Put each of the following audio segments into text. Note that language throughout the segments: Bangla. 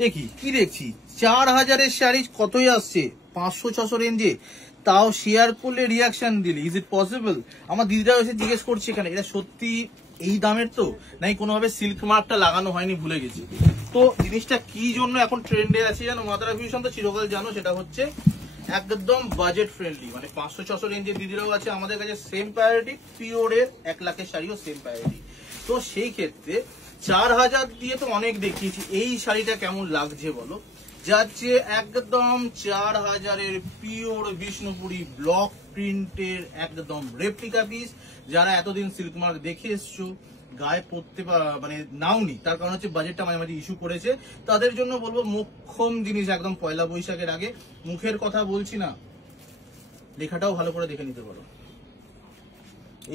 দেখি কি দেখছি 4000-এর শাড়ি কতই আসছে 500-600 রেঞ্জে, তাও শেয়ার করলে রিয়াকশন দিলে। Is it possible? আমার দিদিরা এসে জিজ্ঞেস করছে এখানে এটা সত্যি এই দামের তো, নাই কোনোভাবে সিল্ক মার্কটা লাগানো হয়নি, ভুলে গেছি। তো জিনিসটা কি জন্য এখন ট্রেন্ডে আছে জানো মাদারা ফিউশন, তো চিরকাল জানো, সেটা হচ্ছে একদম বাজেট ফ্রেন্ডলি। মানে 500-600 রেঞ্জের দিদিরাও আছে আমাদের কাছে, সেম প্রায়োরিটি। পিওরের 1 লাখের শাড়িও সেম প্রায়োরিটি। তো সেই ক্ষেত্রে 4000 দিয়ে তো অনেক দেখিয়েছি, এই শাড়িটা কেমন লাগছে বলো? যাচ্ছে একদম 4000-এর পিওর বিষ্ণুপুরি ব্লক প্রিন্টের একদম রেপ্লিকা পিস। যারা এতদিন সিল্ক মার্ক দেখে এসছো, গায়ে পড়তে মানে নাওনি, তার কারণ হচ্ছে বাজেটটা মাঝে মাঝে ইস্যু করেছে, তাদের জন্য বলবো মোক্ষম জিনিস একদম পয়লা বৈশাখের আগে। মুখের কথা বলছি না, লেখাটাও ভালো করে দেখে নিতে পারো।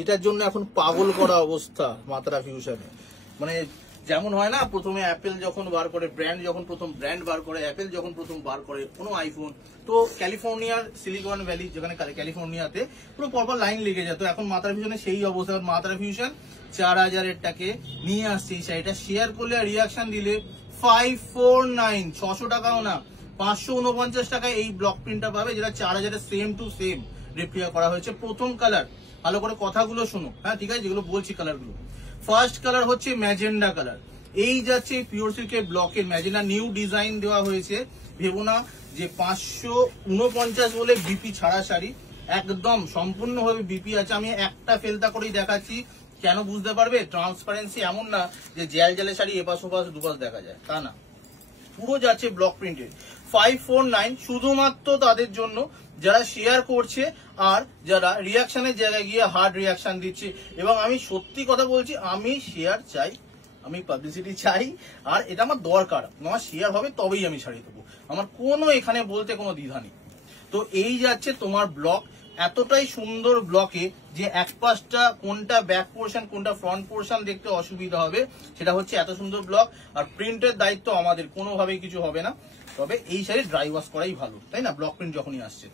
এটার জন্য এখন পাগল করা অবস্থা মাদারা ফিউশনে। মানে যেমন হয় না, প্রথমে অ্যাপেল যখন বার করে ব্র্যান্ড, যখন প্রথম ব্র্যান্ড বার করে অ্যাপেল, যখন প্রথম বার করে কোনো আইফোন, তো ক্যালিফোর্নিয়ার সিলিকন ভ্যালি, যেখানে ক্যালিফোর্নিয়াতে পুরো পরপর লাইন লেগে যেত। এখন মাদারা ফিউশনে সেই অবস্থা। মাদারা ফিউশন 4000-এরটাকে নিয়ে আসছে এই শাড়িটা, শেয়ার করলে রিয়াকশন দিলে 549, 600 টাকাও না, 549 টাকায় এই ব্লক প্রিন্টটা পাবে, যেটা 4000-এর সেম টু সেম রেপ্লিকা করা হয়েছে। প্রথম কালার, ভালো করে কথাগুলো শোনো, হ্যাঁ ঠিক আছে, যেগুলো বলছি কালারগুলো। ফার্স্ট কালার হচ্ছে ম্যাজেন্ডা কালার। এই যাচ্ছে পিওর সিল্কের ব্লকের ম্যাজেন্ডা, নিউ ডিজাইন দেওয়া হয়েছে। ভেবো না যে 549 বলে বিপি ছাড়া শাড়ি, একদম সম্পূর্ণভাবে বিপি আছে। আমি একটা ফেলতা করেই দেখাচ্ছি, কেন বুঝতে পারবে? ট্রান্সপারেন্সি এমন না যে জেল জেলে শাড়ি এপাশ ওপাশ দুপাশ দেখা যায়, তা না, পুরো যাচ্ছে ব্লক প্রিন্টেড। 549 শুধুমাত্র তাদের জন্য যারা শেয়ার করছে আর যারা রিয়াকশনের জায়গায় গিয়ে হার্ড রিয়াকশন দিচ্ছে। এবং আমি সত্যি কথা বলছি, আমি শেয়ার চাই, আমি পাবলিসিটি চাই, আর এটা আমার দরকার। আমার শেয়ার হবে তবেই আমি শাড়ি দেবো, আমার কোনো এখানে বলতে কোনো দ্বিধা নেই। তো এই যাচ্ছে তোমার ব্লক, এতটাই সুন্দর ব্লকে যে এক পাশটা কোনটা ব্যাক পোর্শন কোনটা ফ্রন্ট পোর্শন দেখতে অসুবিধা হবে, সেটা হচ্ছে এত সুন্দর ব্লক। আর প্রিন্টের দায়িত্ব আমাদের, কোনোভাবেই কিছু হবে না। তবে এই শাড়ি ড্রাই ওয়াশ করাই ভালো, তাই না, ব্লক প্রিন্ট যখনই আসছে।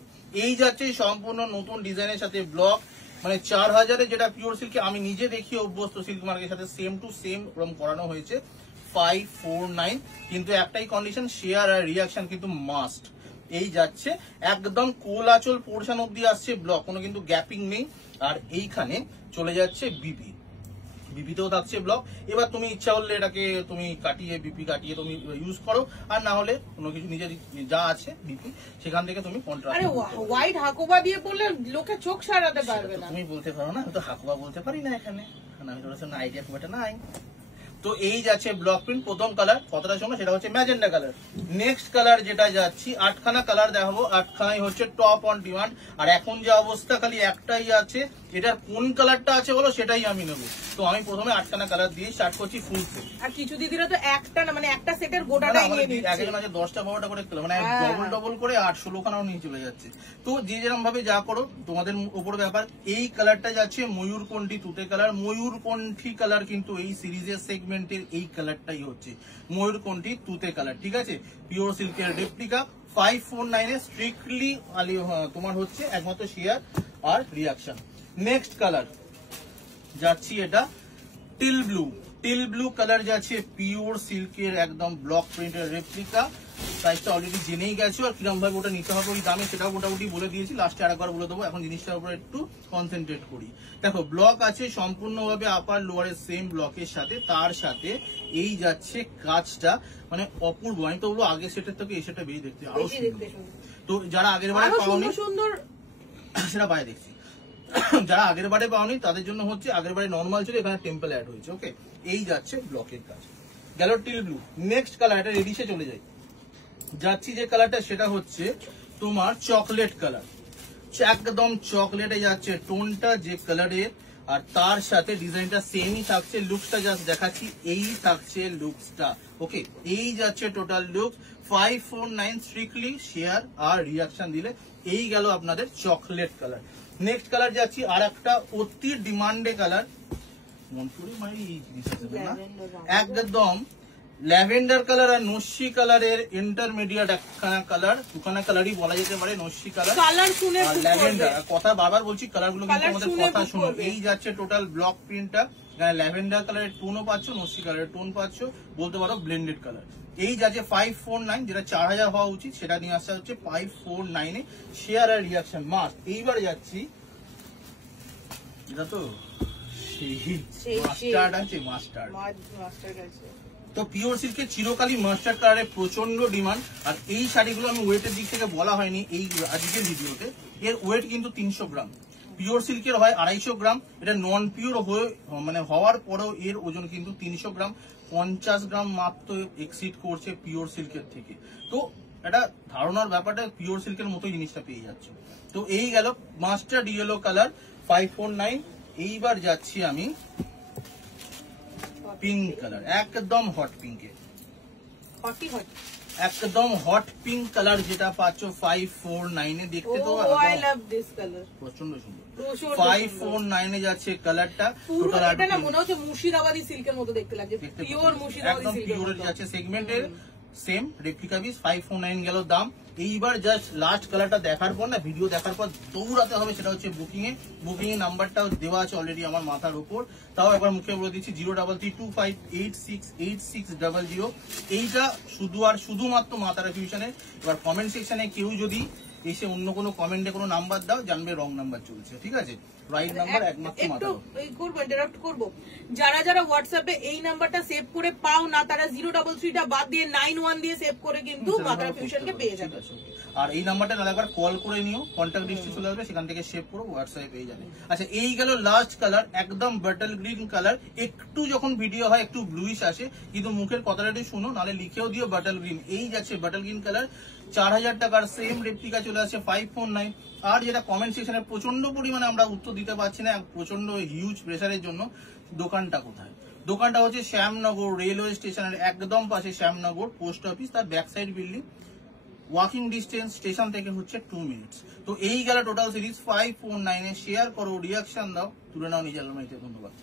এই যাচ্ছে সম্পূর্ণ নতুন ডিজাইনের সাথে ব্লক, মানে 4000-এ যেটা পিওর সিল্কে আমি নিজে দেখিয়ে অভ্যস্ত, সিল্ক মার্কের সাথে সেম টু সেম ওরকম করানো হয়েছে। 549, কিন্তু একটাই কন্ডিশন, শেয়ার আর রিয়াকশন কিন্তু মাস্ট। এই যাচ্ছে একদম কোল আঁচল পোর্শন অব্দি আসছে ব্লক, কোনো কিন্তু গ্যাপিং নেই। আর এইখানে চলে যাচ্ছে বিপি, বিপিতেও থাকছে ব্লক। এবার তুমি ইচ্ছা হলে এটাকে তুমি কাটিয়ে, বিপি কাটিয়ে তুমি ইউজ করো, আর না হলে কোনো কিছু নিজের যা আছে বিপি সেখান থেকে তুমি কন্ট্রাস্ট। আরে হোয়াইট হাকুবা দিয়ে পড়লে লোকে চোখ সারাতে পারবে না। তুমি বলতে পারো না, আমি তো হাকুবা বলতে পারি না এখানে, আমি তোর না আইডিয়া খুব একটা নাই। তো এই যাচ্ছে ব্লক প্রিন্ট প্রথম কালার, কতটা সময় সেটা হচ্ছে ম্যাজেন্ডা কালার। নেক্সট কালার যেটা যাচ্ছি, 8খানা কালার দেখাবো, 8খানাই হচ্ছে টপ অন ডিমান্ড। আর এখন যে অবস্থা খালি একটাই আছে, এটার কোন কালারটা আছে বলো, সেটাই আমি নেবো। তো আমি প্রথমে 8খানা কালার দিয়ে স্টার্ট করছি ফুল সেট। আর কিছু দিদিরা তো একটা না, মানে একটা সেটের গোটাটাই নিয়ে নিচ্ছে, একজন আছে 10টা 12টা করে, মানে ডবল ডবল করে 8-16খানাও নিয়ে চলে যাচ্ছে। তো যে যেরকম ভাবে যা করো, তোমাদের উপর ব্যাপার। এই কালারটা যাচ্ছে ময়ূরকণ্ঠী তুতে কালার। ময়ূরকণ্ঠী কালার কিন্তু এই সিরিজের সেগমেন্টের এই কালারটাই হচ্ছে ময়ূরকণ্ঠী তুতে কালার, ঠিক আছে, পিওর সিল্কের রেপ্লিকা। 549-এ স্ট্রিক্টলি তোমার হচ্ছে একমাত্র শেয়ার আর রিয়াকশন। নেক্সট কালার যাচ্ছি, এটা teal blue. Teal blue colour যাচ্ছে পিওর সিল্কের একদম ব্লক প্রিন্টের রেপ্লিকা। প্রাইসটা অলরেডি জেনেই গেছো, আর কিরকম ভাবে ওটা নিতে হবে ওই দামে সেটাও মোটামুটি বলে দিয়েছি, লাস্টে আরেকবার বলে দেবো। এখন জিনিসটার উপর একটু কনসেন্ট্রেট করি। দেখো ব্লক আছে সম্পূর্ণভাবে আপার লোয়ারের সেম ব্লকের সাথে, তার সাথে এই যাচ্ছে কাজটা, মানে অপূর্ব। আমি তো বলবো আগের সেটের থেকে এই সেটটা বেশি দেখতে আরো সুন্দর। তো যারা আগের বারে পাওনি সেটা বাইরে দেখছি, যারা আগের বারে পাওনি তাদের জন্য হচ্ছে, আগের বারে নর্মাল ছিল, এখানে টেম্পল অ্যাড হয়েছে। ওকে, এই যাচ্ছে ব্লকের কাজ, গেল টিল ব্লু। নেক্সট কালার, এটা রেডিশে চলে যায়। যাচ্ছি যে কালারটা, সেটা হচ্ছে তোমার চকলেট কালার, একদম চকলেটে যাচ্ছে টোনটা যে কালারের, আর তার সাথে ডিজাইনটা সেমই থাকছে। লুকসটা জাস্ট দেখাচ্ছি, এই থাকছে লুকসটা। ওকে, এই যাচ্ছে টোটাল লুক। 549 স্ট্রিক্টলি শেয়ার আর রিয়াকশন দিলে এই গেল আপনাদের চকলেট কালার। নেক্সট কালার যাচ্ছি, আর একটা অতি ডিমান্ডে কালার, একদম ল্যাভেন্ডার কালার আর নস্যি কালারের ইন্টারমিডিয়েট একখানা কালার, দুখানা কালারই বলা যেতে পারে, নস্যি কালার আর ল্যাভেন্ডার। কথা বারবার বলছি, কালার গুলো কিন্তু আমাদের কথা শুনো। এই যাচ্ছে টোটাল ব্লক প্রিন্টটা, এখানে ল্যাভেন্ডার কালারের টোনও পাচ্ছ, নস্যি কালারের টোন পাচ্ছ, বলতে পারো ব্লেন্ডেড কালার। এই যাচ্ছে 549, যেটা 4000 হওয়া উচিত, সেটা নিয়ে আসা হচ্ছে 549 এ। শেয়ার আর রিয়াকশন মাস্ট। এইবার যাচ্ছি, এটা তো মাস্টার্ড আছে, মাস্টার্ড। তো পিওর সিল্কের চিরকালই মাস্টার্ড কালারের প্রচন্ড ডিমান্ড। আর এই শাড়িগুলো আমি ওয়েটের দিক থেকে বলা হয়নি এই আজকের ভিডিওতে, এর ওয়েট কিন্তু 300 গ্রাম। পিওর সিল্কের হয় 250 গ্রাম, এটা নন পিওর হয়ে মানে হওয়ার পরেও এর ওজন কিন্তু 300 গ্রাম, 50 গ্রাম মাত্র এক্সিড করছে পিওর সিল্কের থেকে। তো এটা ধারণার ব্যাপারটা পিওর সিল্কের মতোই জিনিসটা পেয়ে যাচ্ছে। তো এই গেল মাস্টার্ড ইয়েলো কালার 549। এইবার যাচ্ছি আমি পিঙ্ক কালার, একদম হট পিঙ্কে, একদম হট পিঙ্ক কালার যেটা পাচ্ছ 549 এ। দেখতে তো প্রচন্ড সুন্দর। 549 এ যাচ্ছে কালারটা। টোটাল এটা না মনে হচ্ছে মুর্শিদাবাদী সিল্কের মতো দেখতে লাগছে, পিওর মুর্শিদাবাদী সিল্কের পিওর যাচ্ছে সেগমেন্টের সেম রেপ্লিকা পিস। 549 গেল দাম। এইবার জাস্ট লাস্ট কালারটা দেখার পর না, ভিডিও দেখার পর দৌড়াতে হবে, সেটা হচ্ছে বুকিং এ। বুকিং এর নাম্বারটাও দেওয়া আছে অলরেডি আমার মাথার উপর, তাও একবার মুখে বলে দিচ্ছি 0332586600। এইটা শুধু আর শুধুমাত্র মা তারা ফিউশনের। এবার কমেন্ট সেকশনে কেউ যদি এসে অন্য কোনো কমেন্টে কোনো নাম্বার দাও, জানবে রং নাম্বার চলছে, ঠিক আছে? রাইট নাম্বার একমাত্র মা তারা। করবো ইন্টারাপ্ট করবো, যারা যারা হোয়াটসঅ্যাপে এই নাম্বারটা সেভ করে পাও না, তারা 033টা বাদ দিয়ে 91 দিয়ে সেভ করে কিন্তু মা তারা ফিউশনকে পেয়ে যাবে। আর এই নাম্বারটা না একবার কল করে নিও, কন্ট্যাক্ট লিস্টে চলে আসবে, সেখান থেকে সেভ করো, হোয়াটসঅ্যাপে পেয়ে যাবে। আচ্ছা, এই গেল লাস্ট কালার, একদম বাটল গ্রিন কালার। একটু যখন ভিডিও হয় একটু ব্লুইশ আসে, কিন্তু মুখের কথাটা একটু শুনো, নাহলে লিখেও দিও বাটল গ্রিন। এই যাচ্ছে বাটল গ্রিন কালার, 4000 টাকার সেম রেপ্লিকা চলে আসছে 549। আর যেটা কমেন্ট সেকশনে প্রচন্ড পরিমাণে আমরা উত্তর দিতে পারছি না প্রচন্ড হিউজ প্রেসারের জন্য, দোকানটা কোথায়? দোকানটা হচ্ছে শ্যামনগর রেলওয়ে স্টেশনের একদম পাশে, শ্যামনগর পোস্ট অফিস, তার back side building. Walking distance station থেকে হচ্ছে 2 মিনিটস। তো এই গেল টোটাল সিরিজ 549 এ। শেয়ার করো, রিয়াকশন দাও, তুলে নাও নিজের আলমারিতে। ধন্যবাদ।